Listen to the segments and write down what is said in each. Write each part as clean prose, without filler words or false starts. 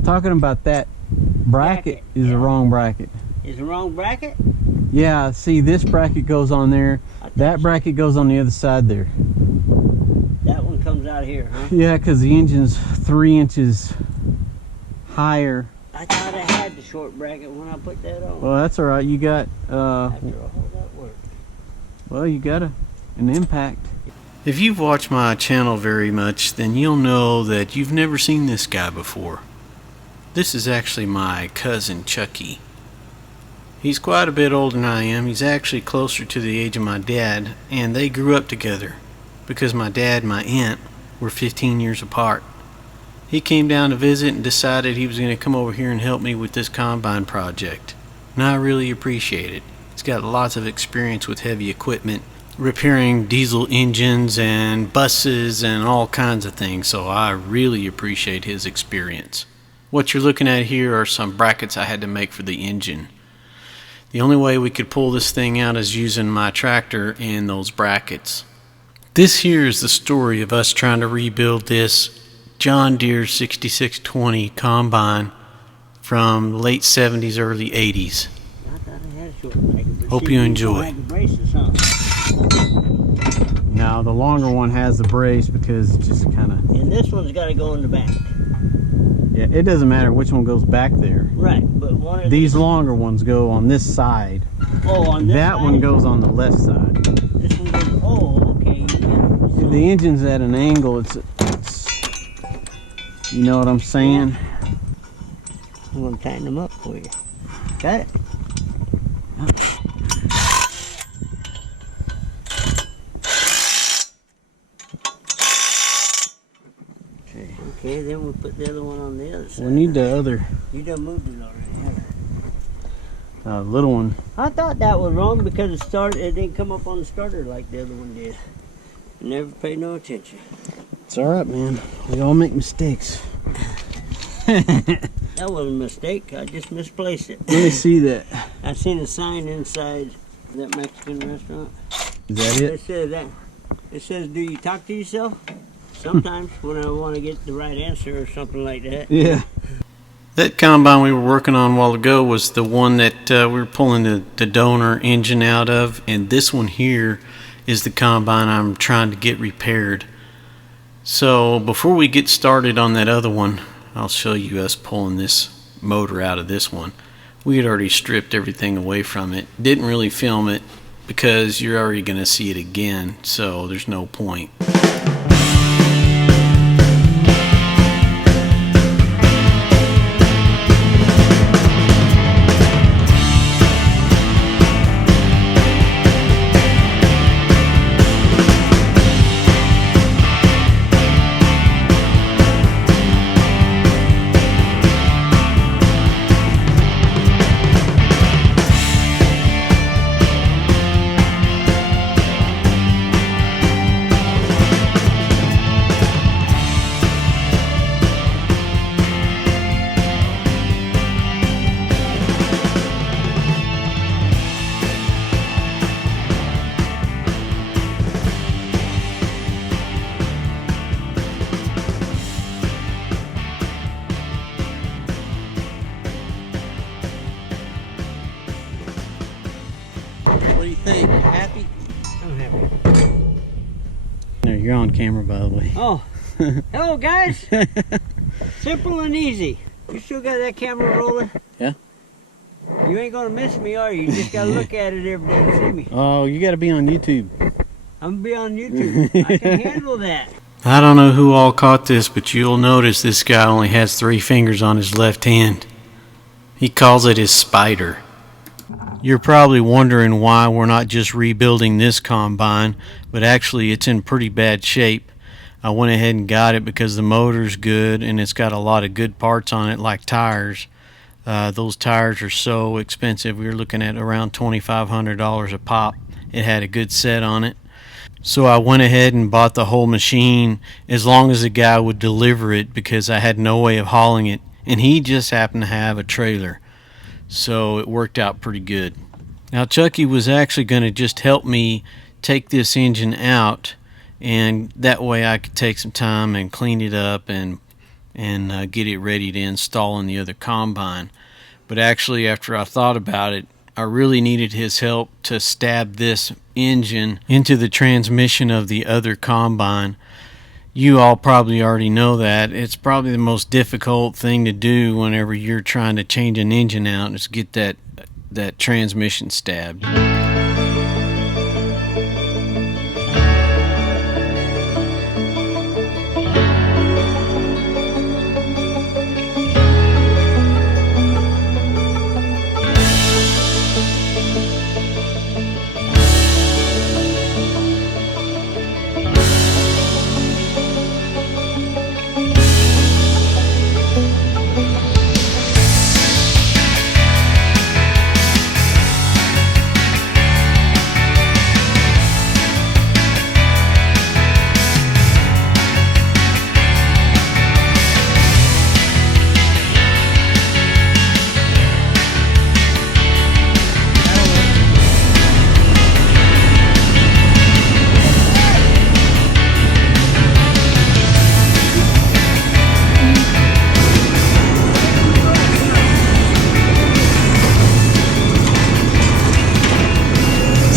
I'm talking about that bracket is the wrong bracket. Is the wrong bracket? Yeah, see, this bracket goes on there. That bracket goes on the other side there. That one comes out here, huh? Yeah, because the engine's 3 inches higher. I thought I had the short bracket when I put that on. Well, that's all right. You got, After all that work. well, you got an impact. If you've watched my channel very much, then you'll know that you've never seen this guy before. This is actually my cousin Chucky. He's quite a bit older than I am. He's actually closer to the age of my dad, and they grew up together because my dad and my aunt were 15 years apart. He came down to visit and decided he was going to come over here and help me with this combine project, and I really appreciate it. He's got lots of experience with heavy equipment, repairing diesel engines and buses and all kinds of things, so I really appreciate his experience. What you're looking at here are some brackets I had to make for the engine. The only way we could pull this thing out is using my tractor and those brackets. This here is the story of us trying to rebuild this JohnDeere 6620 Combine from late 70s, early 80s. I thought I had a short bracket. Hope you enjoy. Now the longer one has the brace because it just kind of... And this one's got to go in the back. Yeah, it doesn't matter which one goes back there. Right, but one of these longer ones go on this side. Oh, on this that side? One goes on the left side. This one goes, oh, okay. Yeah. The engine's at an angle. It's you know what I'm saying? I'm going to tighten them up for you. Got it? Okay, then we'll put the other one on the other side. We need the other. You done moved it already, haven't you? Little one. I thought that was wrong because it didn't come up on the starter like the other one did. Never paid no attention. It's alright, man. We all make mistakes. That wasn't a mistake. I just misplaced it. Let me see that. I seen a sign inside that Mexican restaurant. Is that it? It says that. It says, "Do you talk to yourself?" Sometimes when I want to get the right answer or something like that. Yeah. That combine we were working on a while ago was the one that we were pulling the donor engine out of, and this one here is the combine I'm trying to get repaired. So before we get started on that other one, I'll show you us pulling this motor out of this one. We had already stripped everything away from it. Didn't really film it because you're already going to see it again, so there's no point. What do you think? You happy? I'm happy. No, you're on camera, by the way. Oh, hello guys. Simple and easy. You still got that camera rolling? Yeah. You ain't gonna miss me, are you? You just gotta look at it every day to see me. Oh, you got to be on YouTube. I'm gonna be on YouTube. I can handle that. I don't know who all caught this, but you'll notice this guy only has 3 fingers on his left hand. He calls it his spider. You're probably wondering why we're not just rebuilding this combine, but actually it's in pretty bad shape. I went ahead and got it because the motor's good and it's got a lot of good parts on it, like tires. Those tires are so expensive. We were looking at around $2,500 a pop. It had a good set on it. So I went ahead and bought the whole machine as long as the guy would deliver it, because I had no way of hauling it, and he just happened to have a trailer. So it worked out pretty good. Now Chucky was actually going to just help me take this engine out, and that way I could take some time and clean it up and and get it ready to install in the other combine. But actually, after I thought about it, I really needed his help to stab this engine into the transmission of the other combine. You all probably already know that. It's probably the most difficult thing to do whenever you're trying to change an engine out, is get that transmission stabbed.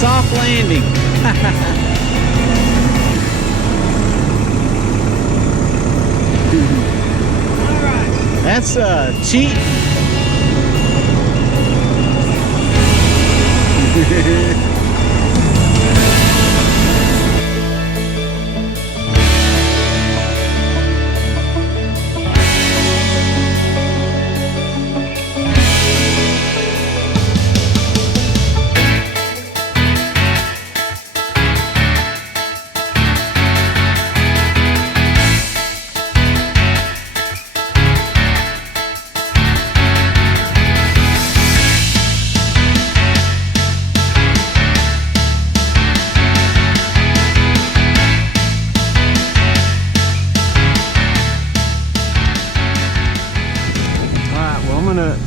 Soft landing. All right. That's cheat.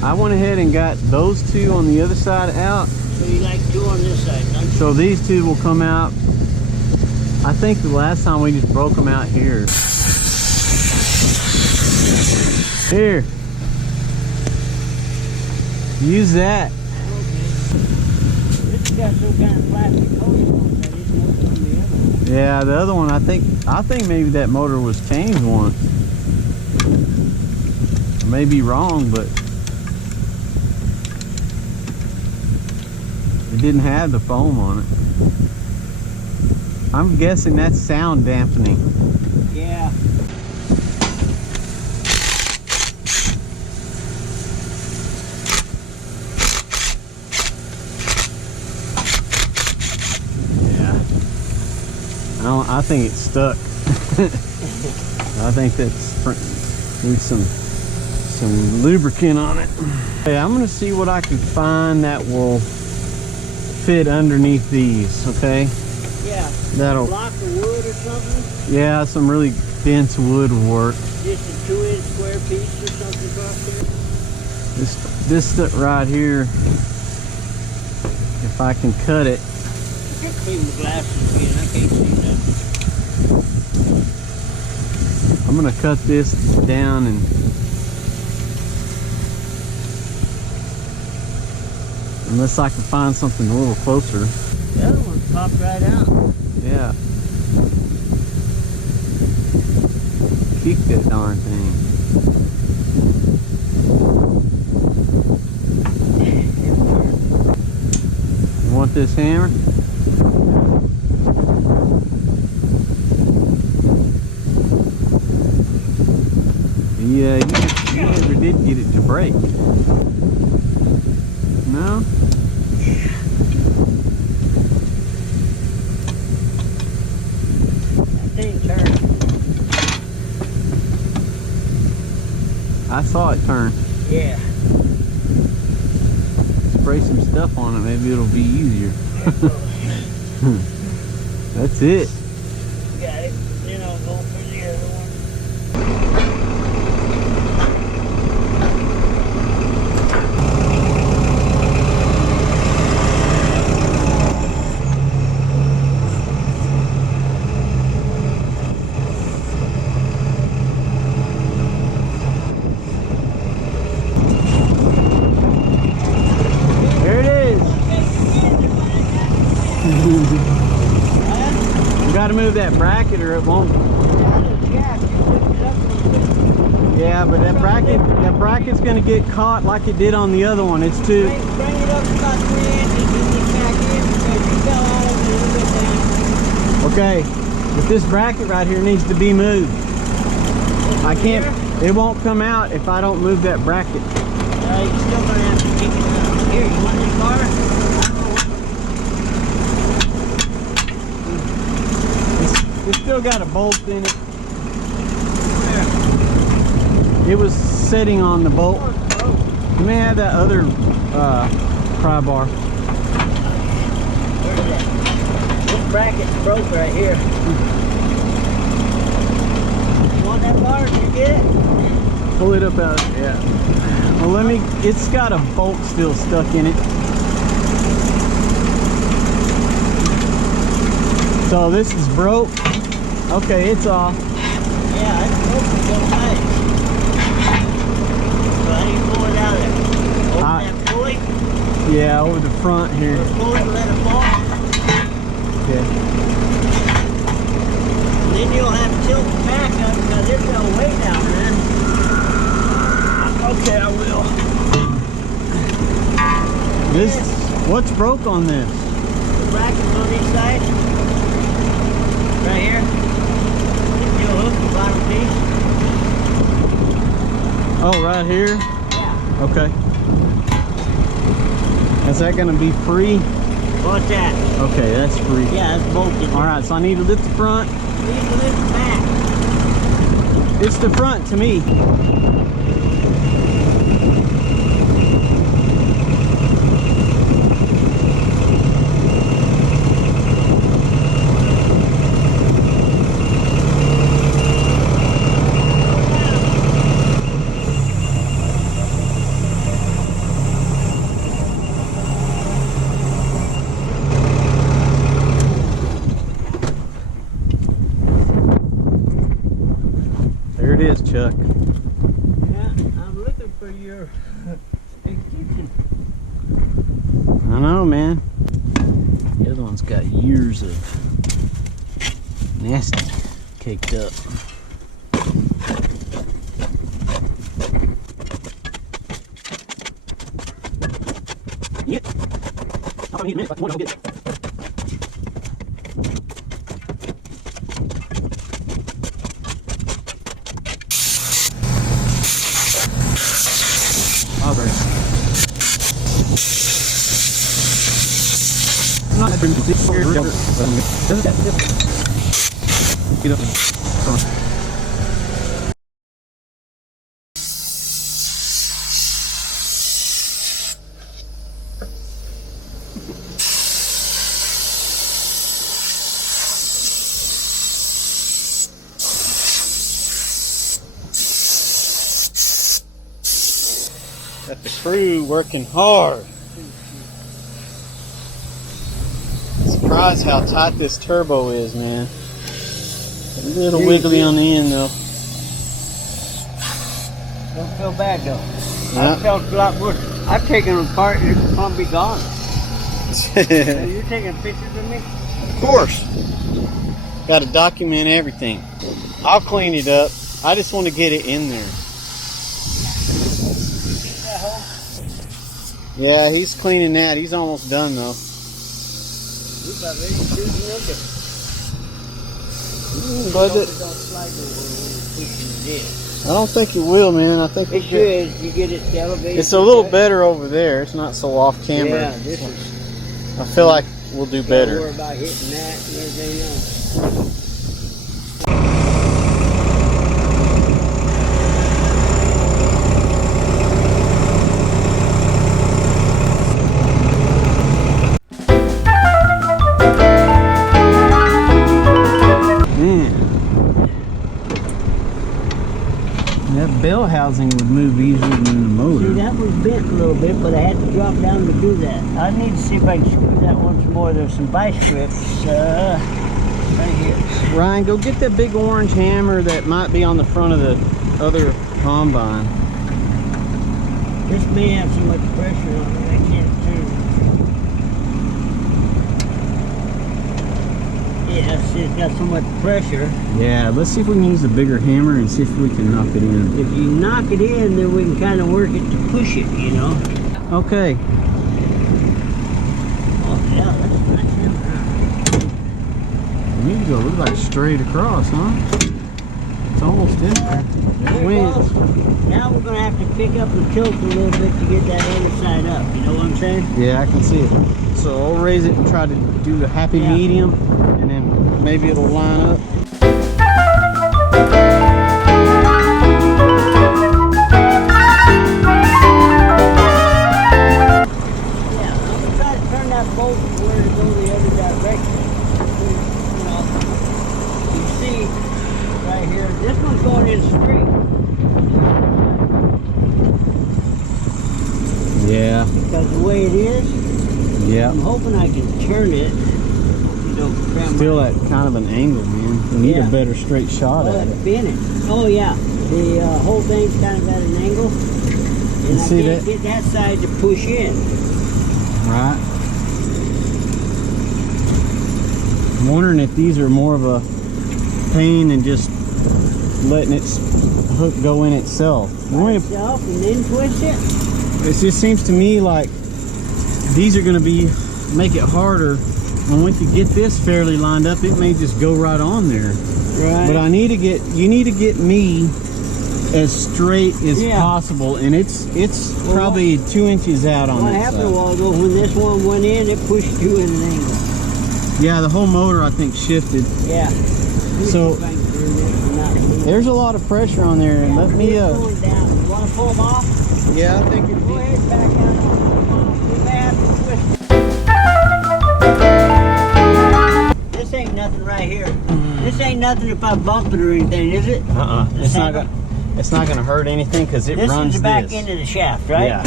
I went ahead and got those two on the other side out. So you like two on this side, don't you? So these two will come out. I think the last time we just broke them out here. Here. Use that. Okay. It's got some kind of plastic coating on it that isn't on the other one. Yeah, the other one, I think maybe that motor was changed once. I may be wrong, but it didn't have the foam on it. I'm guessing that's sound dampening. Yeah. Yeah. I think it's stuck. I think that's needs some lubricant on it. Okay, I'm gonna see what I can find that will fit underneath these. Okay. Yeah. That'll. A block of wood or something. Yeah, some really dense wood will work. Just a 2-inch square piece or something across there. This stuff right here, if I can cut it. I can't clean my glasses again. I can't see nothing. I'm gonna cut this down and unless I can find something a little closer. The other one popped right out. Yeah. Kick that darn thing. You want this hammer? Yeah, you never did get it to break. No? That thing turned. I saw it turn. Yeah. Spray some stuff on it, maybe it'll be easier. That's it. Got it. Then I'll go for the other one. to move that bracket or it won't. Yeah, but that bracket's going to get caught like it did on the other one. It's too. Bring it up about 3 inches and get back in because you fell out of it a little bit down. Okay, but this bracket right here needs to be moved. I can't. It won't come out if I don't move that bracket. You're still going to have to keep it up. Here, you want this bar? It's still got a bolt in it. It was sitting on the bolt. You may have that other pry bar. Where's that? This bracket's broke right here. You want that bar? Did you get it? Pull it up out. Yeah. Well, let me. It's got a bolt still stuck in it. So this is broke. Okay, it's off. Yeah, it's broke so nice. So how do you pull it out of there? Open that pulley? Yeah, over the front here. Pull it and let it fall. Okay. And then you'll have to tilt the back up because there's no weight down there. Okay, I will. This. What's broke on this? The brackets on each side. Right here. You'll hook the bottom piece. Oh, right here? Yeah. Okay. Is that going to be free? What's that? Okay, that's free. Yeah, that's bolted. Alright, so I need to lift the front. You need to lift the back. It's the front to me. There it is, Chuck. Yeah, I'm looking for your extension. I know, man. The other one's got years of nasty caked up. Yep. I'll need a minute, but I'll get it. Got the crew working hard. Surprised how tight this turbo is, man. A little wiggly on the end though. Don't feel bad though. Yeah. I felt a lot worse. I've taken them apart and it's gonna be gone. Are you taking pictures of me? Of course. Got to document everything. I'll clean it up. I just want to get it in there. Yeah, he's cleaning that. He's almost done though. He's about ready to do the I don't think it will, man. I think it should. You get it elevated. it's a little better over there. It's not so off camera. Yeah, this is. I feel like we'll do Don't better. worry about hitting that and everything else. That bell housing would move easier than the motor. See, that was bent a little bit, but I had to drop down to do that. I need to see if I can screw that once more. There's some vice grips right here. Ryan, go get that big orange hammer that might be on the front of the other combine. This may have so much pressure on it, I can't turn Yeah, see, it's got so much pressure. Yeah, let's see if we can use a bigger hammer and see if we can knock it in. If you knock it in, then we can kind of work it to push it, you know. Okay. Oh, yeah, that's nice. You need to go look like straight across, huh? It's almost in there. There it went. Now we're going to have to pick up the tilt a little bit to get that other side up. You know what I'm saying? Yeah, I can see it. So I'll raise it and try to do the happy medium, and then maybe it'll line up. Yeah, I'm going to try to turn that bolt where it goes the other direction. You know, you see right here, this one's going in straight. Yeah. Because the way it is, Yeah. I'm hoping I can turn it. You know, Still at kind of an angle, man. We need a better straight shot at it. Spinning. Oh yeah, the whole thing's kind of at an angle, and I can't get that side to push in. Right. I'm wondering if these are more of a pain than just letting its hook go in itself. By itself and then twist it. It just seems to me like these are going to make it harder. And once you get this fairly lined up, it may just go right on there. Right. But you need to get me as straight as possible, and it's probably 2 inches out on that side. What happened a while ago when this one went in, it pushed you in an angle. Yeah, the whole motor I think shifted. Yeah. So there's a lot of pressure on there, and let me going down. You want to pull them off? Yeah, I think it'd go ahead, back out on. We may have to twist it. This ain't nothing right here. This ain't nothing if I bump it or anything, is it? It's not gonna hurt anything because it runs this. This is the back end of the shaft, right? Yeah.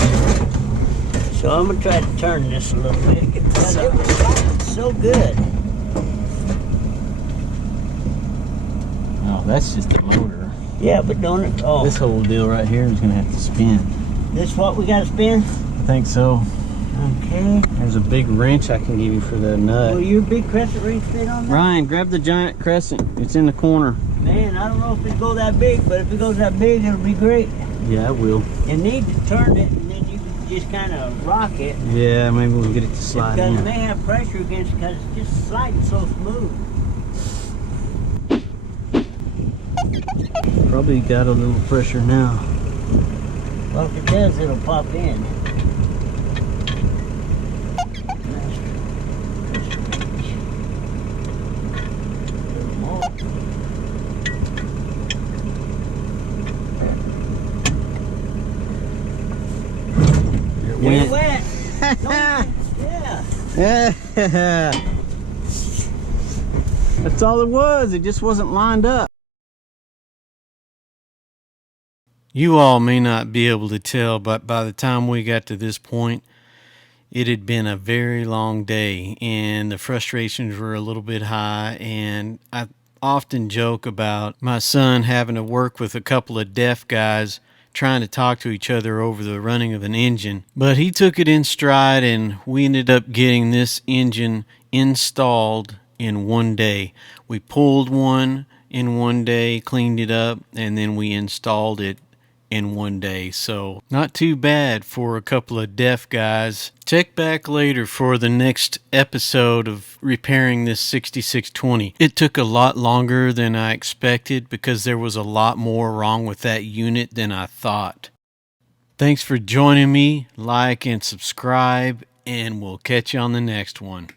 So I'm gonna try to turn this a little bit because it was sliding so good. Oh, that's just the motor. Yeah, but don't it? Oh, this whole deal right here is gonna have to spin. This what we gotta spin? I think so. Okay. There's a big wrench I can give you for the nut. Will your big crescent wrench fit on that? Ryan, grab the giant crescent. It's in the corner. Man, I don't know if it goes that big, but if it goes that big, it'll be great. Yeah, it will. You need to turn it, and then you can just kind of rock it. Yeah, maybe we'll get it to slide in. Because it may have pressure against it because it's just sliding so smooth. Probably got a little pressure now. Well, if it does, it'll pop in. It went. Yeah. That's all it was. It just wasn't lined up. You all may not be able to tell, but by the time we got to this point, it had been a very long day and the frustrations were a little bit high, and I often joke about my son having to work with a couple of deaf guys trying to talk to each other over the running of an engine. But he took it in stride, and we ended up getting this engine installed in one day. We pulled one in one day, cleaned it up, and then we installed it in one day. So not too bad for a couple of deaf guys. Check back later for the next episode of repairing this 6620. It took a lot longer than I expected because there was a lot more wrong with that unit than I thought. Thanks for joining me. Like and subscribe, and we'll catch you on the next one.